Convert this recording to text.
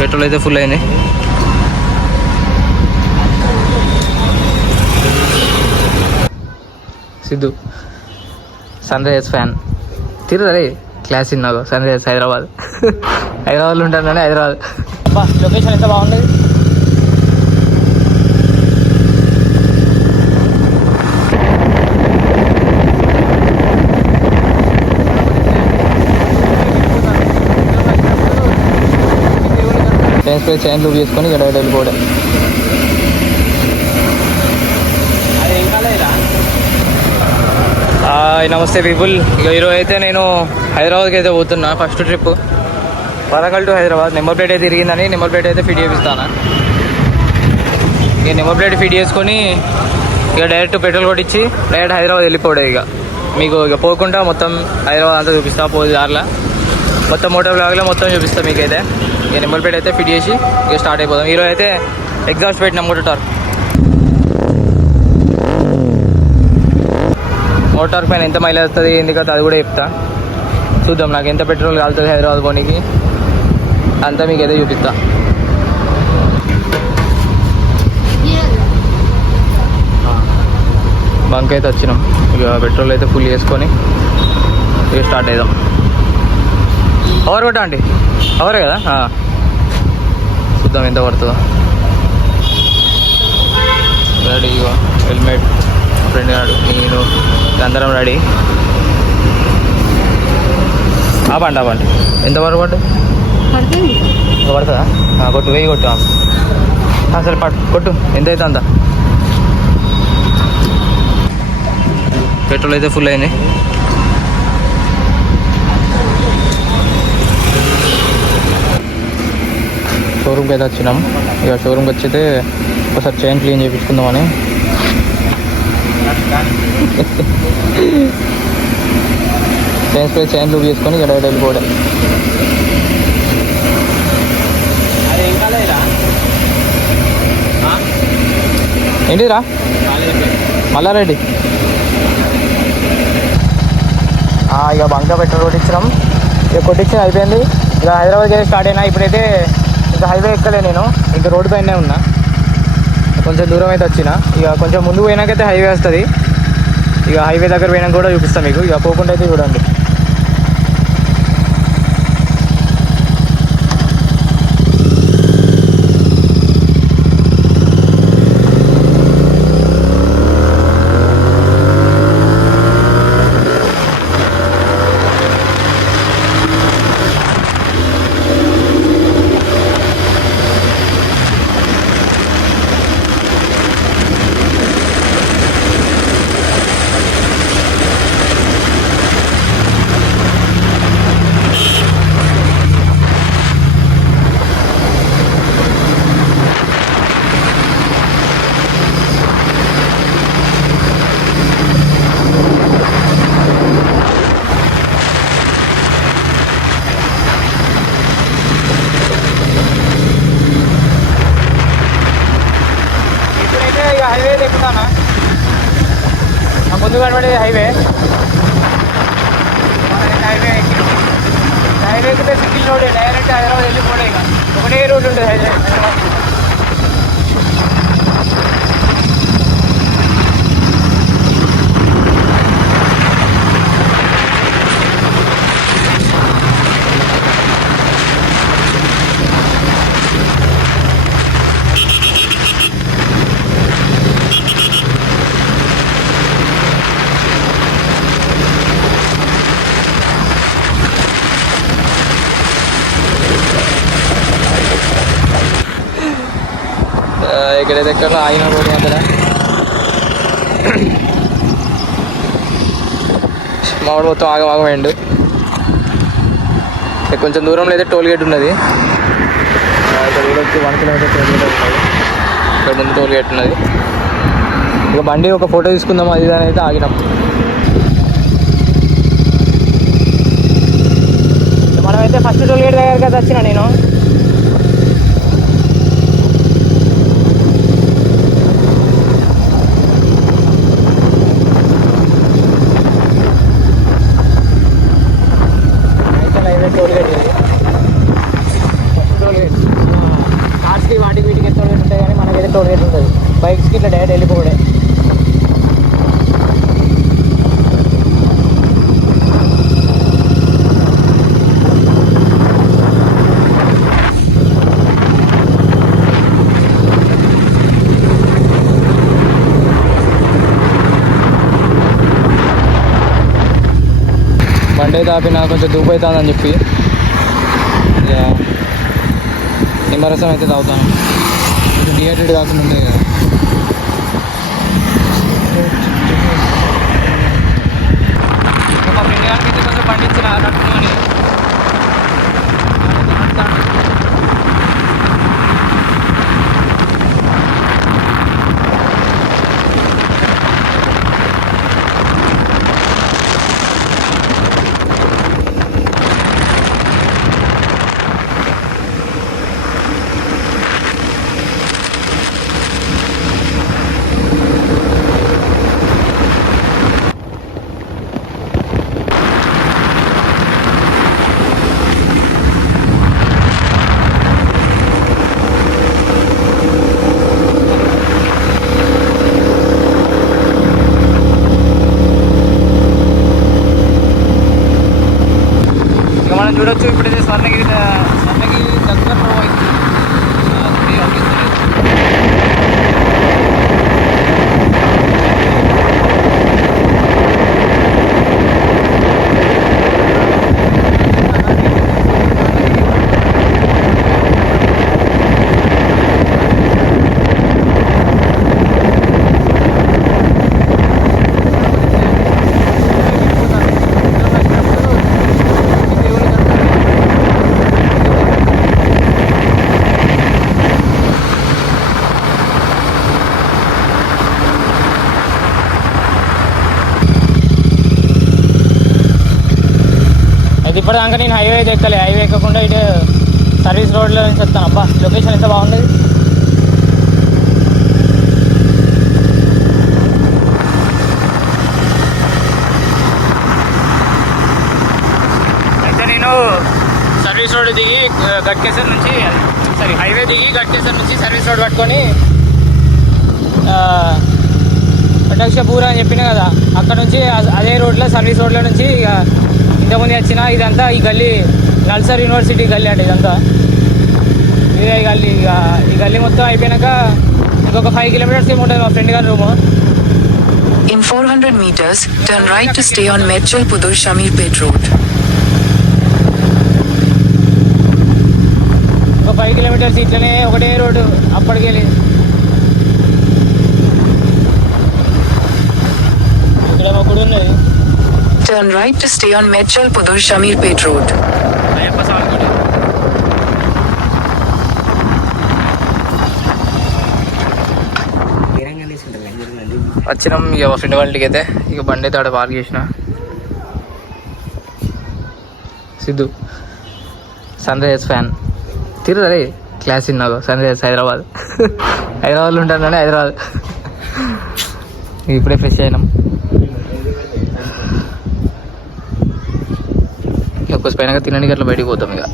Petrol అయితే full అయింది. Siddhu Sunrisers fan తిరుదరే క్లాస్ ఇన్నావు. సన్ రైజర్స్ హైదరాబాద్లో ఉంటాను. హైదరాబాద్ లొకేషన్ ఎంత బాగుంది. చైన్ లూప్ చేసుకొని ఇక్కడ వెళ్ళిపోవడం. నమస్తే పీపుల్. ఇక ఈరోజు అయితే నేను హైదరాబాద్కి అయితే పోతున్నా. First trip Warangal to Hyderabad. Number plate అయితే తిరిగిందని నెంబర్ ప్లేట్ అయితే ఫిట్ చేపిస్తాను. ఇక నెంబర్ ప్లేట్ ఫిట్ చేసుకొని ఇక డైరెక్ట్ పెట్రోల్ కొట్టించి డైరెక్ట్ హైదరాబాద్ వెళ్ళిపోవడం. ఇక మీకు ఇక పోకుండా మొత్తం హైదరాబాద్ అంతా చూపిస్తా. పోదు దారిలో మొత్తం మోటార్ బ్లాగ్లో మొత్తం చూపిస్తాను మీకైతే. ఇక నెంబర్ ప్లేట్ అయితే ఫిట్ చేసి ఇక స్టార్ట్ అయిపోదాం. ఈరోజు అయితే ఎగ్జాస్ట్ పెట్టినాం మోటార్ పైన ఎంత మైలేజ్ వస్తుంది ఏంది కదా అది కూడా చెప్తా. చూద్దాం నాకు ఎంత పెట్రోల్ కాలుతుంది హైదరాబాద్ పోనీకి అంతా మీకు అయితే చూపిస్తా. బంక్ అయితే వచ్చినాం. ఇక పెట్రోల్ అయితే ఫుల్ చేసుకొని ఇక స్టార్ట్ అవుదాం. అవర్ కొట్టా అండి, అవరే కదా. చూద్దాం ఎంత పడుతుందో. రెడీ హెల్మెట్, ఫ్రెండ్ గాడు, నేను అందరం రెడీ. ఆపండి ఎంత వరకు పడుతుందా? కొట్టు, వెయ్యి కొట్టు. సరే కొట్టు, ఎంత అయితే అంత. పెట్రోల్ అయితే ఫుల్ అయింది. షోరూమ్కి అయితే వచ్చినాం. ఇక షోరూమ్కి వచ్చితే ఒకసారి చైన్ క్లీన్ చేయించుకుందామని. చైన్ లూప్ చేసుకొని ఇక్కడ వెళ్ళిపోవడం. ఏంటిరా మల్లారెడ్డి. ఇక బంకా పెట్రోల్ కొట్టించినాం. ఇక కొట్టించి అయిపోయింది. ఇక హైదరాబాద్ చేసి స్టార్ట్ అయినా. ఇప్పుడైతే ఇంకా హైవే ఎక్కలే, నేను ఇంకా రోడ్డు పైనే ఉన్నా. కొంచెం దూరం అయితే వచ్చిన. ఇక కొంచెం ముందు పోయినాకైతే హైవే వస్తుంది. ఇక హైవే దగ్గర పోయినాక కూడా చూపిస్తాను మీకు. ఇక పోకుండా అయితే చూడండి. హైవే ఎక్కుతానా, ముందు కనబడేది హైవే. హైవే ఎక్కితే సిటీ రోడ్ డైరెక్ట్ హైదరాబాద్ వెళ్ళిపోవడం. ఇక ఒకటే రోడ్ ఉంటుంది హైదరాబాద్. ఇక్కడైతే ఎక్కడ ఆగిన రోడ్డు మధ్యన మామిడి మొత్తం ఆగమాగమైండు. కొంచెం దూరంలో అయితే టోల్ గేట్ ఉన్నది. ఇక్కడ కూడా 1 కిలోమీటర్ టోల్ గేట్ ఉన్నది. ఇక్కడ ముందు టోల్ గేట్ ఉన్నది. ఇక బండి ఒక ఫోటో తీసుకుందాం అది దాని అయితే ఆగినాం. మనమైతే ఫస్ట్ టోల్ గేట్ దగ్గరికి అయితే వచ్చిన నేను. టోల్ గేట్ ఇది ఫస్ట్ టోల్ గేట్. బైక్స్కి ఇట్లా డైరెక్ట్ వెళ్ళిపోవడే. బండి తాపిన కొంచెం దూపు అవుతుందని చెప్పి ఇక నిమ్మరసం అయితే తాగుతాను, కొంచెం డిహైడ్రేట్ కాకుండా ఉండేది కదా. మా ఫ్రెండ్ గారికి అయితే కొంచెం పండించిన నట్టుకొని చూడొచ్చు. ఇప్పుడైతే స్వర్ణగిరి దగ్గరలో అయితే ఇప్పటిదాకా నేను హైవే అయితే ఎక్కలే. హైవే ఎక్కకుండా ఇటు సర్వీస్ రోడ్లో నుంచి వస్తాను. అబ్బా లొకేషన్ ఎంత బాగుంది. అయితే నేను సర్వీస్ రోడ్ దిగి గట్కేసర్ నుంచి హైవే దిగి గట్కేసర్ నుంచి సర్వీస్ రోడ్ పట్టుకొని పటాక్షపూర్ అని చెప్పిన కదా, అక్కడ నుంచి అదే రోడ్లో సర్వీస్ రోడ్లో నుంచి ఇక ఇంతకుముందు వచ్చిన ఇదంతా ఈ గల్లీ నల్సార్ యూనివర్సిటీ గల్లీ అంటే ఇదంతా ఇదే గల్లీ. ఇక ఈ గల్లీ మొత్తం అయిపోయినాక ఇంకొక 5 kilometers ఏమి ఉంటుంది మా ఫ్రెండ్ గారి room. In 400 meters, turn right to stay on Medchal Pudur Shamirpet Road. ఒక 5 kilometers ఇట్లనే ఒకటే రోడ్డు అప్పటికెళ్ళి ఇక్కడ ఒక గుడి ఉన్నది. Turn right to stay on Medchal Pudur Shamirpet Road. Ayyappa స్వామి గుడి. వచ్చినాం ఇక మా ఫ్రెండ్ వాళ్ళకి అయితే ఇక బండి అయితే ఆడ పార్క్ చేసిన. సిద్ధు సన్ రైజర్స్ ఫ్యాన్ తిరుదరే క్లాస్ ఇన్నావు. సన్ రైజర్స్ హైదరాబాద్లో ఉంటానండి. హైదరాబాద్ ఇప్పుడే ఫ్రెష్ అయినాం. ఇక పైన తినడానికి అట్లా బయటికి పోతాం ఇక.